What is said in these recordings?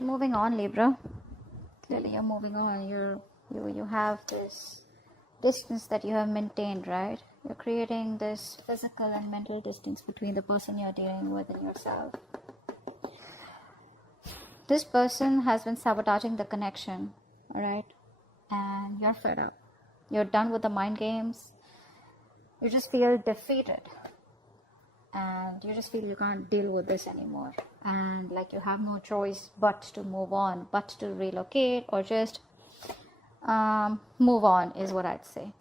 moving on, Libra. Clearly you're moving on. You have this distance that you have maintained, right? You're creating this physical and mental distance between the person you're dealing with and yourself. This person has been sabotaging the connection, all right? And you're fed up. You're done with the mind games. You just feel defeated. And you just feel you can't deal with this anymore. And like you have no choice but to move on, but to relocate, or just move on is what I'd say.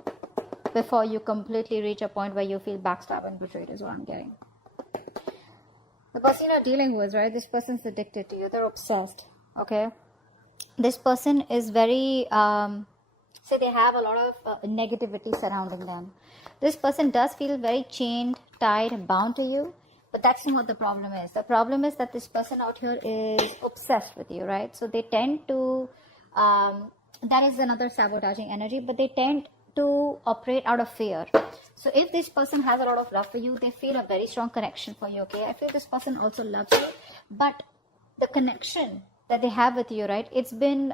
Before you completely reach a point where you feel backstabbed and betrayed is what I'm getting. The person you're dealing with, right? This person's addicted to you. They're obsessed, okay? This person is very, say they have a lot of negativity surrounding them. This person does feel very chained, tied, bound to you. But that's not what the problem is. The problem is that this person out here is obsessed with you, right? So they tend to, that is another sabotaging energy, but they tend to operate out of fear. So if this person has a lot of love for you, they feel a very strong connection for you, okay? I feel this person also loves you, but the connection that they have with you, right? It's been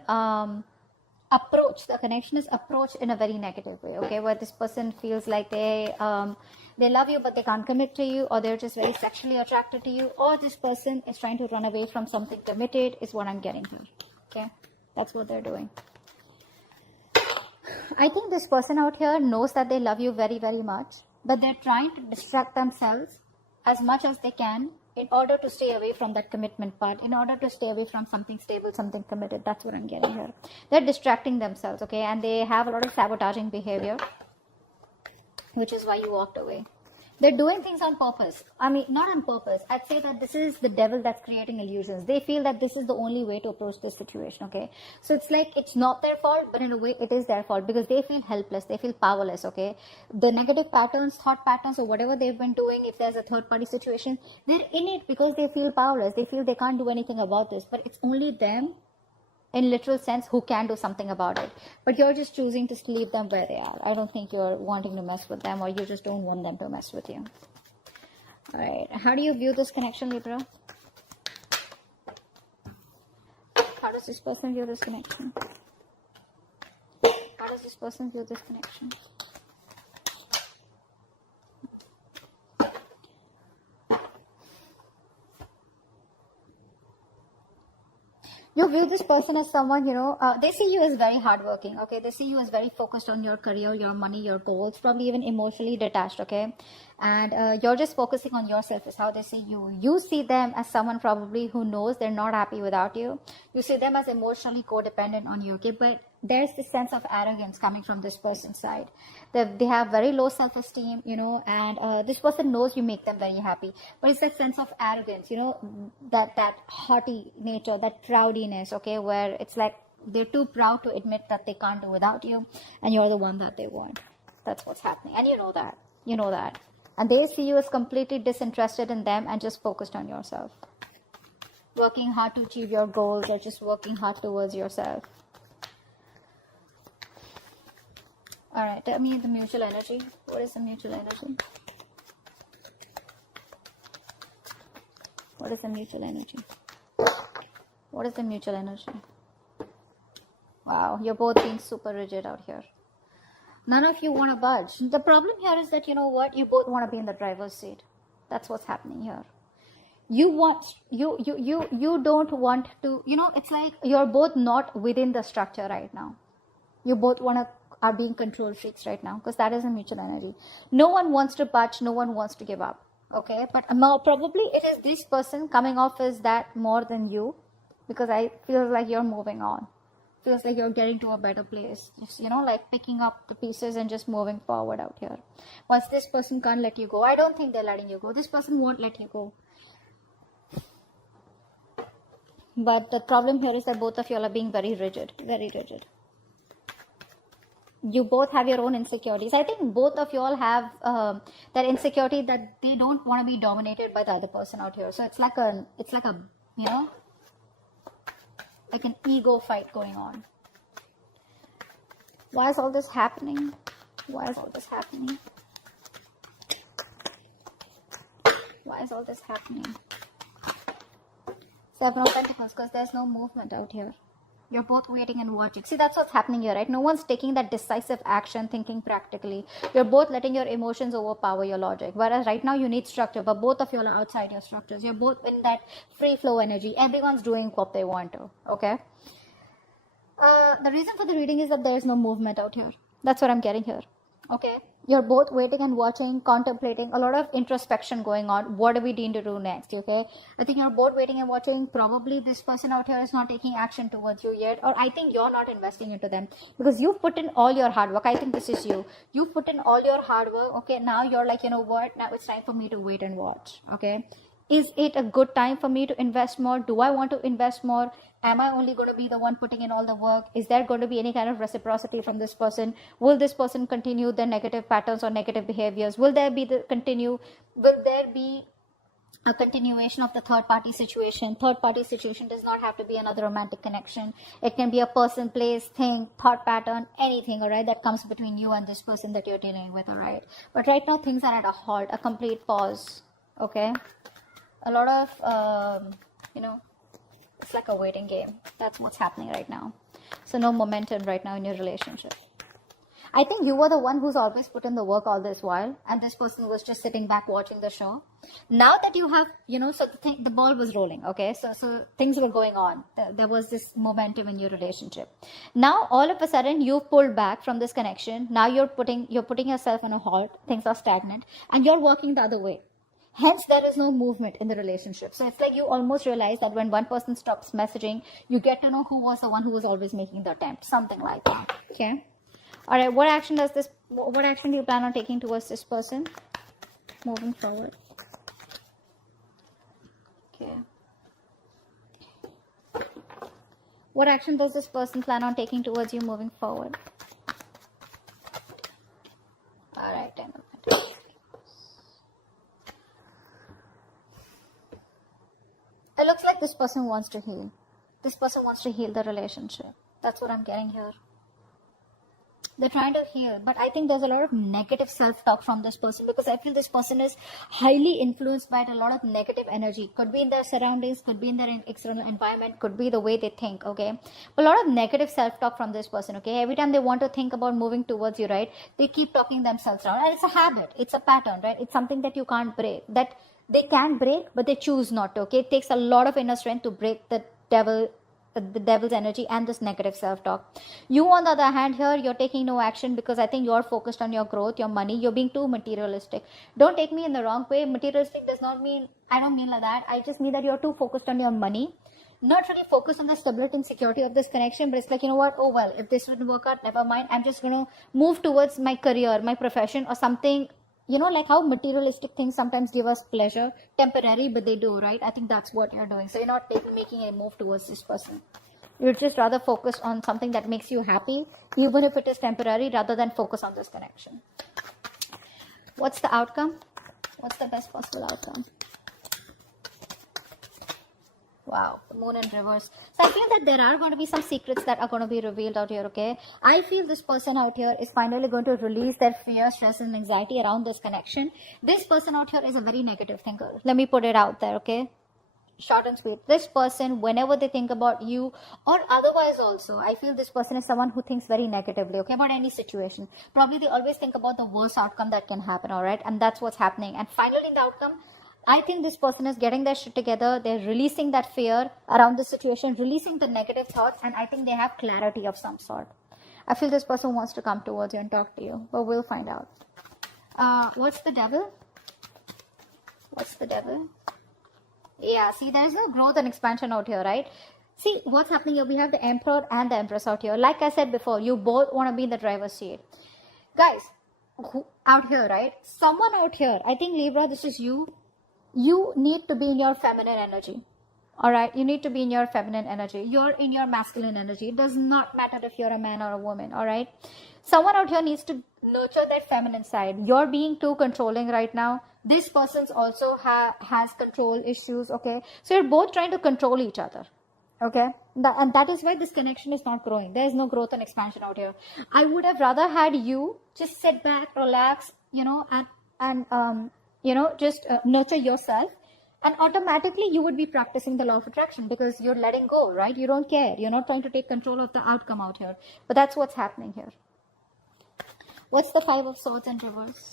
approached. The connection is approached in a very negative way, okay? Where this person feels like they love you, but they can't commit to you, or they're just very sexually attracted to you, or this person is trying to run away from something committed, is what I'm getting here, okay? That's what they're doing. I think this person out here knows that they love you very, very much, but they're trying to distract themselves as much as they can in order to stay away from that commitment part, in order to stay away from something stable, something committed. That's what I'm getting here. They're distracting themselves, okay? And they have a lot of sabotaging behavior, which is why you walked away. They're doing things on purpose. I mean, not on purpose. I'd say that this is the devil that's creating illusions. They feel that this is the only way to approach this situation, okay? So it's like it's not their fault, but in a way it is their fault because they feel helpless. They feel powerless, okay? The negative patterns, thought patterns, or whatever they've been doing, if there's a third-party situation, they're in it because they feel powerless. They feel they can't do anything about this, but it's only them, in literal sense, who can do something about it. But you're just choosing to leave them where they are. I don't think you're wanting to mess with them, or you just don't want them to mess with you. All right. How do you view this connection, Libra? How does this person view this connection? How does this person view this connection? You view this person as someone, they see you as very hardworking, okay? They see you as very focused on your career, your money, your goals, probably even emotionally detached, okay? And you're just focusing on yourself is how they see you. You see them as someone probably who knows they're not happy without you. You see them as emotionally codependent on you, okay? But there's this sense of arrogance coming from this person's side. They have very low self-esteem, and this person knows you make them very happy. But it's that sense of arrogance, that haughty nature, that proudiness, okay, where it's like they're too proud to admit that they can't do without you, and you're the one that they want. That's what's happening. And you know that. You know that. And they see you as completely disinterested in them and just focused on yourself. Working hard to achieve your goals, or just working hard towards yourself. Alright, tell me the mutual energy. What is the mutual energy? What is the mutual energy? What is the mutual energy? Wow, you're both being super rigid out here. None of you want to budge. The problem here is that, you know what? You both want to be in the driver's seat. That's what's happening here. You don't want to, it's like you're both not within the structure right now. You both are being control freaks right now, because that is a mutual energy. No one wants to budge, no one wants to give up, okay? But probably it is this person coming off as that more than you, because I feel like you're moving on. Feels like you're getting to a better place, just, like picking up the pieces and just moving forward out here. Once this person can't let you go, I don't think they're letting you go. This person won't let you go. But the problem here is that both of you are being very rigid, very rigid. You both have your own insecurities. I think both of you all have that insecurity that they don't want to be dominated by the other person out here. So it's like a like an ego fight going on. Why is all this happening? Why is all this happening? Why is all this happening? It's Seven of Pentacles, because there's no movement out here. You're both waiting and watching. See, that's what's happening here, right? No one's taking that decisive action, thinking practically. You're both letting your emotions overpower your logic. Whereas right now you need structure, but both of you are outside your structures. You're both in that free flow energy. Everyone's doing what they want to, okay? The reason for the reading is that there is no movement out here. That's what I'm getting here, okay? You're both waiting and watching, contemplating, a lot of introspection going on. What do we need to do next, okay? I think you're both waiting and watching. Probably this person out here is not taking action towards you yet. Or I think you're not investing into them. Because you've put in all your hard work. I think this is you. You've put in all your hard work, okay? Now you're like, you know what? Now it's time for me to wait and watch, okay? Is it a good time for me to invest more? Do I want to invest more? Am I only going to be the one putting in all the work? Is there going to be any kind of reciprocity from this person? Will this person continue their negative patterns or negative behaviors? Will there be a continuation of the third party situation? Third party situation does not have to be another romantic connection. It can be a person, place, thing, thought pattern, anything, all right, that comes between you and this person that you're dealing with, all right? But right now things are at a halt, a complete pause, okay? A lot of, it's like a waiting game. That's what's happening right now. So no momentum right now in your relationship. I think you were the one who's always put in the work all this while, and this person was just sitting back watching the show. Now that you have, so the ball was rolling, okay? So things were going on. There was this momentum in your relationship. Now, all of a sudden, you've pulled back from this connection. Now you're putting yourself on a halt. Things are stagnant, and you're working the other way. Hence, there is no movement in the relationship. So it's like you almost realize that when one person stops messaging, you get to know who was the one who was always making the attempt. Something like that. Okay. All right. What action do you plan on taking towards this person moving forward? Okay. What action does this person plan on taking towards you moving forward? All right. It looks like this person wants to heal. This person wants to heal the relationship. That's what I'm getting here. They're trying to heal, but I think there's a lot of negative self-talk from this person, because I feel this person is highly influenced by a lot of negative energy. Could be in their surroundings, could be in their external environment, could be the way they think, okay? A lot of negative self-talk from this person, okay? Every time they want to think about moving towards you, right, they keep talking themselves around. And it's a habit, it's a pattern, right? It's something that you can't break, that they can break, but they choose not to, okay? It takes a lot of inner strength to break the devil's energy and this negative self-talk. You, on the other hand, here, you're taking no action because I think you're focused on your growth, your money. You're being too materialistic. Don't take me in the wrong way. Materialistic does not mean, I don't mean like that. I just mean that you're too focused on your money. Not really focused on the stability and security of this connection, but it's like, you know what? Oh, well, if this wouldn't work out, never mind. I'm just going to move towards my career, my profession, or something. You know, like how materialistic things sometimes give us pleasure, temporary, but they do, right? I think that's what you're doing. So you're not making a move towards this person. You're just rather focused on something that makes you happy, even if it is temporary, rather than focus on this connection. What's the outcome? What's the best possible outcome? Wow, the moon in reverse. So I feel that there are going to be some secrets that are going to be revealed out here, okay? I feel this person out here is finally going to release their fear, stress, and anxiety around this connection. This person out here is a very negative thinker. Let me put it out there, okay? Short and sweet. This person, whenever they think about you or otherwise also, I feel this person is someone who thinks very negatively, okay, about any situation. Probably they always think about the worst outcome that can happen, all right? And that's what's happening. And finally, in the outcome, I think this person is getting their shit together. They're releasing that fear around the situation, releasing the negative thoughts, and I think they have clarity of some sort. I feel this person wants to come towards you and talk to you, but we'll find out. What's the devil? What's the devil? Yeah, see, there's no growth and expansion out here, right? See, what's happening here? We have the Emperor and the Empress out here. Like I said before, you both want to be in the driver's seat. Guys, out here, right? Someone out here, I think Libra, this is you. You need to be in your feminine energy. All right. You need to be in your feminine energy. You're in your masculine energy. It does not matter if you're a man or a woman. All right. Someone out here needs to nurture that feminine side. You're being too controlling right now. This person's also has control issues. Okay. So you're both trying to control each other. Okay. And that is why this connection is not growing. There is no growth and expansion out here. I would have rather had you just sit back, relax, and just nurture yourself And automatically you would be practicing the law of attraction because you're letting go, right? You don't care. You're not trying to take control of the outcome out here. But that's what's happening here. What's the Five of Swords in reverse?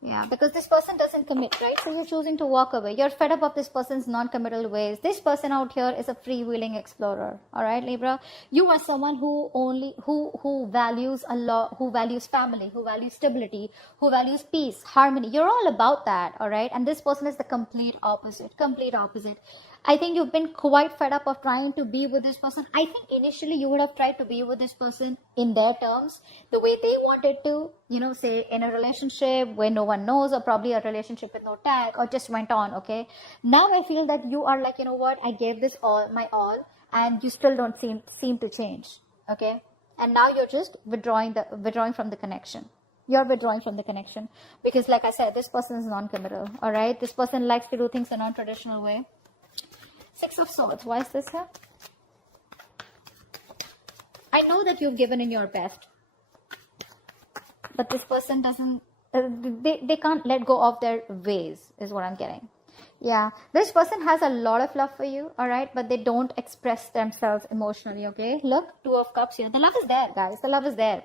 Yeah, because this person doesn't commit, right? So you're choosing to walk away. You're fed up of this person's non-committal ways. This person out here is a freewheeling explorer. All right, Libra? You are someone who values a lot, who values family, who values stability, who values peace, harmony. You're all about that, all right? And this person is the complete opposite, complete opposite. I think you've been quite fed up of trying to be with this person. I think initially you would have tried to be with this person in their terms, the way they wanted to, you know, say in a relationship where no one knows, or probably a relationship with no tag, or just went on, okay? Now I feel that you are like, you know what, I gave this all, my all, and you still don't seem to change, okay? And now you're just withdrawing from the connection. You're withdrawing from the connection because, like I said, this person is non-committal, all right? This person likes to do things a non-traditional way. Six of Swords. Why is this here? I know that you've given in your best, but this person doesn't, they can't let go of their ways, is what I'm getting. Yeah, this person has a lot of love for you, all right, but they don't express themselves emotionally, okay? Look, Two of Cups here. The love is there, guys. The love is there.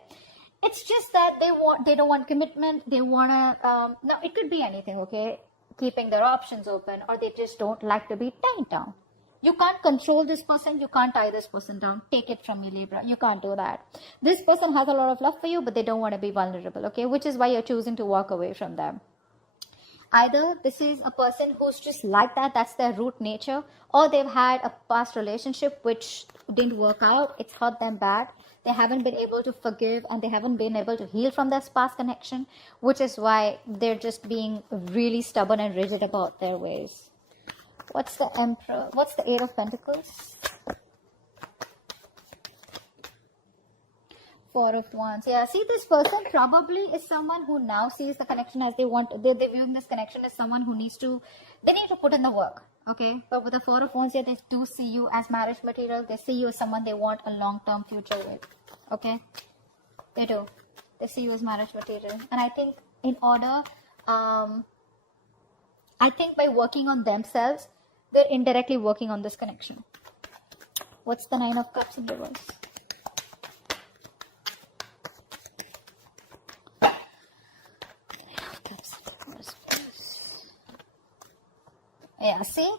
It's just that they don't want commitment. They want to, no, it could be anything, okay? Keeping their options open, or they just don't like to be tied down. You can't control this person. You can't tie this person down. Take it from me, Libra. You can't do that. This person has a lot of love for you, but they don't want to be vulnerable, okay? Which is why you're choosing to walk away from them. Either this is a person who's just like that, that's their root nature, or they've had a past relationship which didn't work out. It's hurt them bad. They haven't been able to forgive, and they haven't been able to heal from their past connection, which is why they're just being really stubborn and rigid about their ways. What's the Emperor? What's the Eight of Pentacles? Four of Wands. Yeah, see, this person probably is someone who now sees the connection as they want. They're viewing this connection as someone who need to put in the work. Okay, but with the Four of Wands here, they do see you as marriage material. They see you as someone they want a long-term future with. Okay, they do. They see you as marriage material, and I think in order, I think by working on themselves, they're indirectly working on this connection. What's the Nine of Cups in reverse? Yeah, see.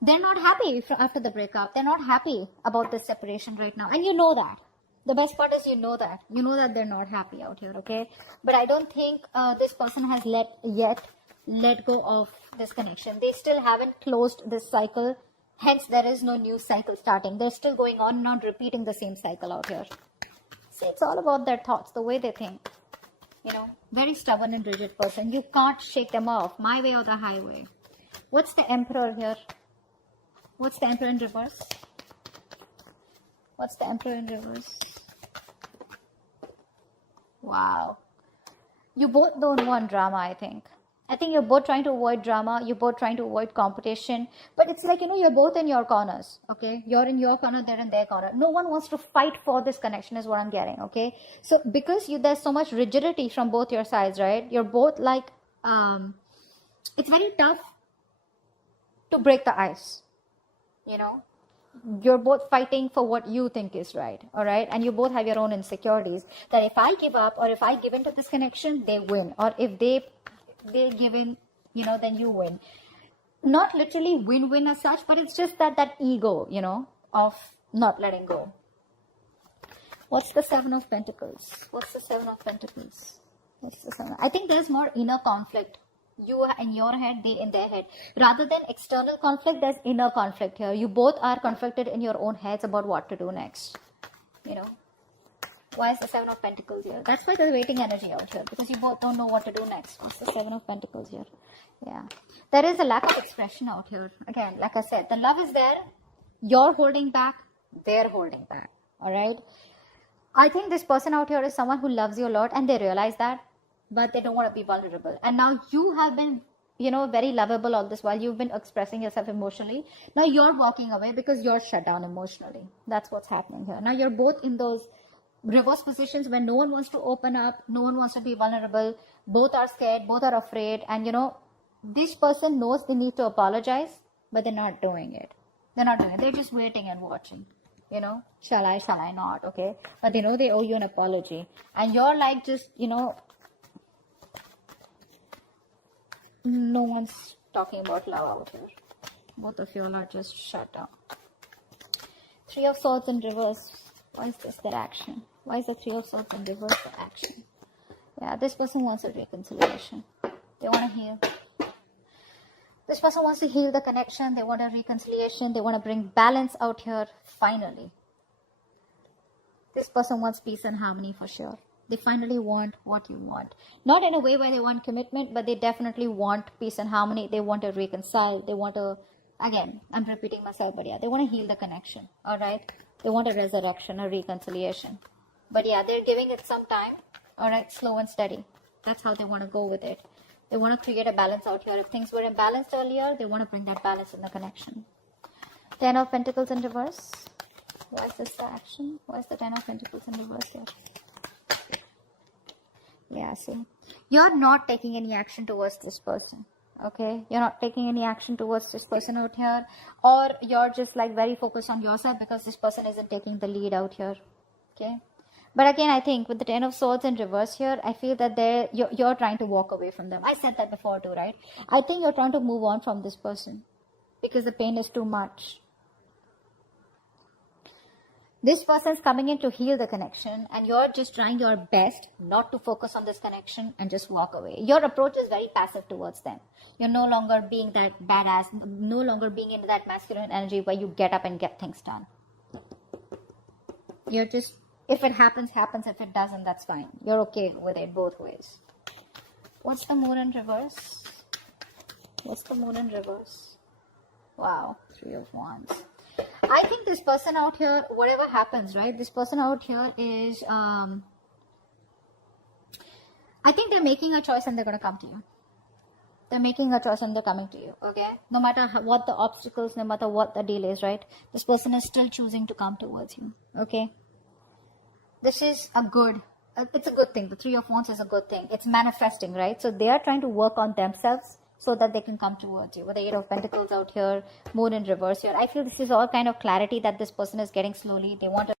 They're not happy after the breakup. They're not happy about this separation right now. And you know that. The best part is you know that. You know that they're not happy out here, okay? But I don't think this person has let go of this connection. They still haven't closed this cycle. Hence, there is no new cycle starting. They're still going on, not repeating the same cycle out here. See, it's all about their thoughts, the way they think. You know, very stubborn and rigid person. You can't shake them off. My way or the highway. What's the Emperor here? What's the Emperor in reverse? What's the Emperor in reverse? Wow. You both don't want drama, I think. I think you're both trying to avoid drama. You're both trying to avoid competition. But it's like, you know, you're both in your corners, okay? You're in your corner, they're in their corner. No one wants to fight for this connection is what I'm getting, okay? So because there's so much rigidity from both your sides, right? You're both like, it's very tough to break the ice, you know? You're both fighting for what you think is right, all right? And you both have your own insecurities that if I give up or if I give into this connection, they win. Or if they give in, you know, then you win. Not literally win-win as such, but it's just that ego, you know, of not letting go. What's the Seven of Pentacles? What's the Seven of Pentacles? What's the Seven? I think there's more inner conflict. You are in your head, they in their head. Rather than external conflict, there's inner conflict here. You both are conflicted in your own heads about what to do next, you know. Why is the Seven of Pentacles here? That's why there's waiting energy out here, because you both don't know what to do next. What's the Seven of Pentacles here? Yeah. There is a lack of expression out here. Again, like I said, the love is there. You're holding back. They're holding back. All right. I think this person out here is someone who loves you a lot, and they realize that, but they don't want to be vulnerable. And now you have been, you know, very lovable all this while. You've been expressing yourself emotionally. Now you're walking away because you're shut down emotionally. That's what's happening here. Now you're both in those reverse positions where no one wants to open up, no one wants to be vulnerable, Both are scared, both are afraid, and you know, this person knows they need to apologize, but they're not doing it. They're not doing it. They're just waiting and watching. You know, shall I not? Okay. But they know they owe you an apology. And you're like, just, you know, no one's talking about love out here. Both of you all are just shut down. Three of Swords in reverse. Why is this their action? Why is the Three of Swords in reverse their action? Yeah, this person wants a reconciliation. They want to heal. This person wants to heal the connection. They want a reconciliation. They want to bring balance out here, finally. This person wants peace and harmony for sure. They finally want what you want. Not in a way where they want commitment, but they definitely want peace and harmony. They want to reconcile. They want to, again, I'm repeating myself, but yeah, they want to heal the connection. Alright? They want a resurrection, a reconciliation. But yeah, they're giving it some time. Alright, slow and steady. That's how they want to go with it. They want to create a balance out here. If things were imbalanced earlier, they want to bring that balance in the connection. Ten of Pentacles in reverse. Why is this the action? Why is the Ten of Pentacles in reverse here? Yeah, see. You're not taking any action towards this person. Okay? You're not taking any action towards this person out here. Or you're just like very focused on yourself because this person isn't taking the lead out here. Okay? But again, I think with the Ten of Swords in reverse here, I feel that you're trying to walk away from them. I said that before too, right? I think you're trying to move on from this person because the pain is too much. This person is coming in to heal the connection, and you're just trying your best not to focus on this connection and just walk away. Your approach is very passive towards them. You're no longer being that badass, no longer being into that masculine energy where you get up and get things done. You're just, if it happens, happens. If it doesn't, that's fine. You're okay with it both ways. What's the Moon in reverse? What's the Moon in reverse? Wow, Three of Wands. I think this person out here, whatever happens, right? This person out here is, I think they're making a choice and they're going to come to you. They're making a choice and they're coming to you, okay? No matter what the obstacles, no matter what the deal is, right? This person is still choosing to come towards you, okay? This is a good, it's a good thing. The Three of Wands is a good thing. It's manifesting, right? So they are trying to work on themselves so that they can come towards you. With the Eight of Pentacles out here, Moon in reverse here. I feel this is all kind of clarity that this person is getting slowly. They want